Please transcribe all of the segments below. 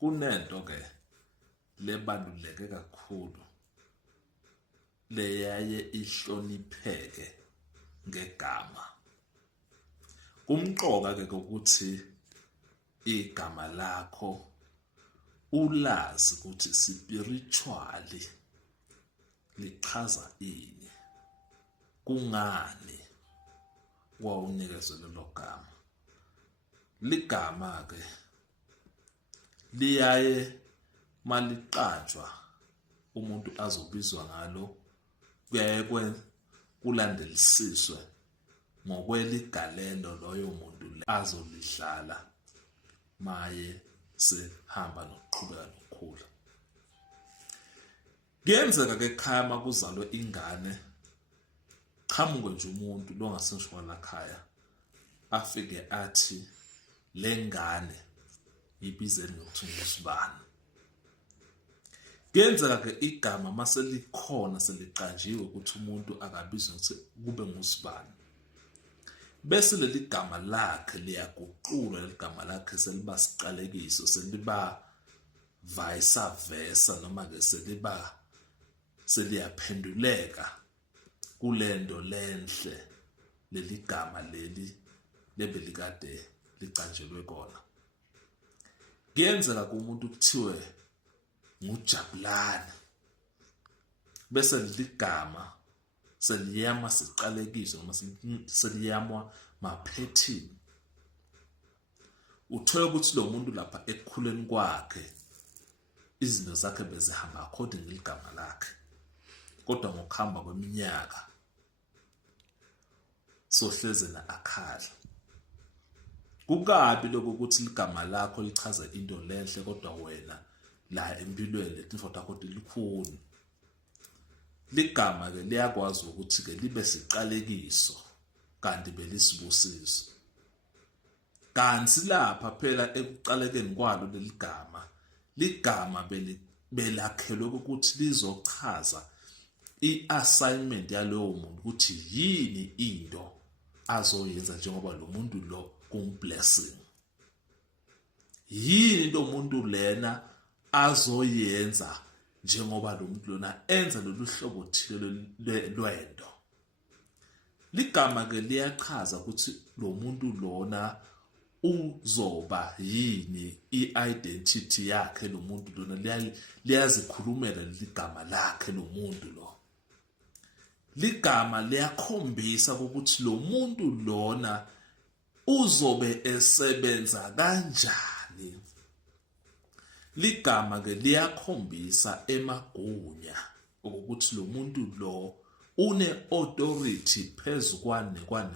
kunento ke lebaluleke kakhulu leyaye ihlonipheke ngegama. Kumqoka ke ukuthi igama lakho ulazi ukuthi spiritually lichaza ini, kungani wawunikezwe lelo gama. Ligama ke liyaye maliqanjwa umuntu azobizwa ngalo kuyaye kulandelisiswe ngokweligalelo loyo muntu azolihlala maye sehamba nokuqhubeka nokukhula. Kuyenzeka ke ekhaya makuzalwe ingane, qhamuke nje umuntu lo ngaseshona lakhaya afike athi lengane ibizeni ngokuthi ngusibani. Kuyenzeka ke igama mase likhona seliqanjiwe ukuthi umuntu akabizwe ukuthi kube ngusibani, bese leli gama lakhe liyaguqulwa, leli gama lakhe seliba siqalekiso, seliba vice versa, noma ke seliyaphenduleka kulento lenhle leli gama leli lebelikade licanjelwe kona. Kuyenzeka kumuntu kuthiwe nguJabulani, bese leli gama seliyama siqalekiso noma seliyamwa maphethini. Uthola ukuthi lo muntu lapha ekukhuleni kwakhe izinto zakhe bezihamba according ligama lakhe, kodwa ngokuhamba kweminyaka sohleze na akhala. Kukabi lokho ukuthi ligama lakho lichaza into lenhle, kodwa wena la empilweni letifo takho likhulu. Ligama ke liyakwazi ukuthi ke libe siqalekiso kanti belisibusiso. Kanti lapha phela ekuqalekeni kwalo leli gama, ligama belakhelwe ukuthi lizochaza i-assignment yalowo muntu ukuthi yini into azoyenza njengoba lo muntu lo kumblessing. Yini into umuntu lena azoyenza njengoba lo muntu lona enza lolu hlobo thile lwento. Ligama ke liyachaza ukuthi lo muntu lona uzoba yini, i-identity yakhe lo muntu lona liyazikhulumela ligama lakhe lo muntu lo. Ligama liyakhombisa ukuthi lo muntu lona uzobe esebenza kanjani. Ligama ke liyakhombisa emagunya ukuthi lo muntu lo une authority phezukwani kwani.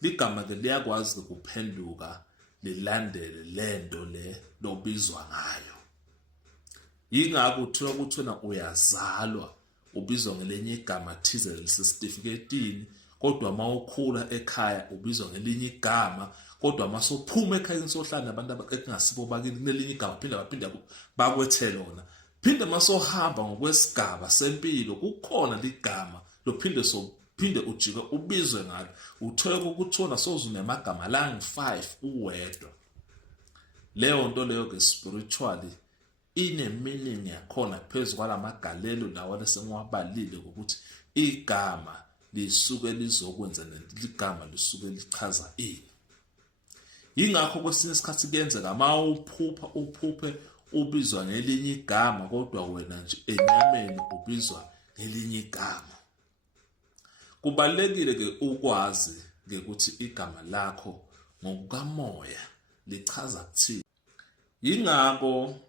Ligama ke liyakwazi ukuphenduka lilandele lento le lobizwa ngayo. Yingakho uthola ukuthi wena uyazalwa ubizwa ngelinye igama thize lisesitifiketini, kodwa mawukhula ekhaya ubizwa ngelinye igama, kodwa masophuma ekhaya sohlala nabantu ekungasibo bakini kunelinye igama baphinde bakwethe lona. Phinde masohamba ngokwesigaba sempilo kukhona ligama lophinde ujike ubizwe ngalo. Uthola ukuthi wona sozunemagama langu-5 uwedwa. Leyo nto leyo ke spiritually ine meaning yakhona phezu kwalamagalelo lawo lesengiwabalile ukuthi igama lisuke lizokwenza ligama lisuke lichaza ini. Yingakho kwesinye isikhathi kuyenzeka uphuphe ubizwa ngelinye igama, kodwa wena nje enyameni ubizwa ngelinye igama. Kubalekile ke ukwazi ukuthi igama lakho ngokukamoya lichaza ukuthini. Yingakho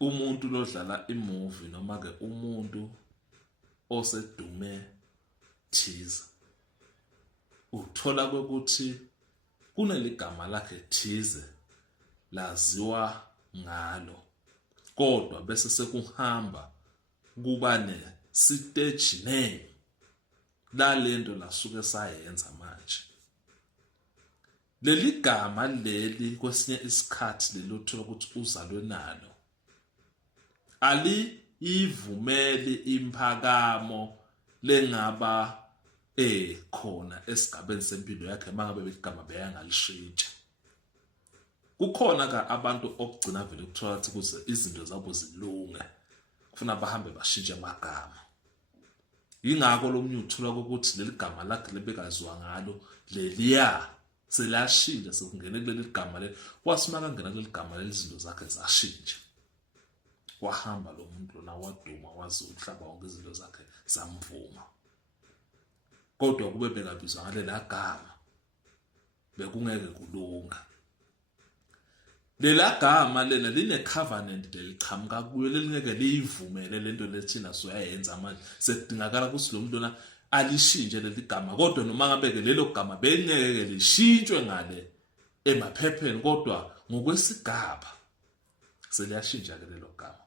umuntu lodlala imovie noma ke umuntu osedume thize uthola ukuthi kuneligama lakhe thize laziwa ngalo, kodwa bese sekuhamba kuba ne-stage name lalento lasuke sayenza manje. Leli gama leli kwesinye isikhathi lelo uthola ukuthi uzalwe nalo ivumeli imphakamo lengaba khona esigabeni sempilo yakhe mangabe igama beyangalishintsha. kukhona ka abantu okugcina vele kuthiwa ukuthi izinto zabo zilunge kufuna bahambe bashintshe amagama. Yingakho lo munye uthola ukuthi leli gama lakhe lebekaziwa ngalo leliya selashintsha sekungene kuleli gama leli, wasimaka ngena kuleli gama leli izinto zakhe zashintsha. Wahamba lo muntu lona waduma wazi umhlaba wonke izinto zakhe zamvuma. Kodwa kube bekabizwa ngalela gama bekungeke kulunga. Lela gama lena line covenant leliqhamuka kuyo lelingeke liyivumele lento lethina soyayenza manje. Sekudingakala ukuthi lo muntu lona alishintshe leli gama, kodwa noma ngabe ke lelo gama belingeke lishintshwe ngale emaphepheni, kodwa ngokwesigaba seliyashintsha ke lelo gama.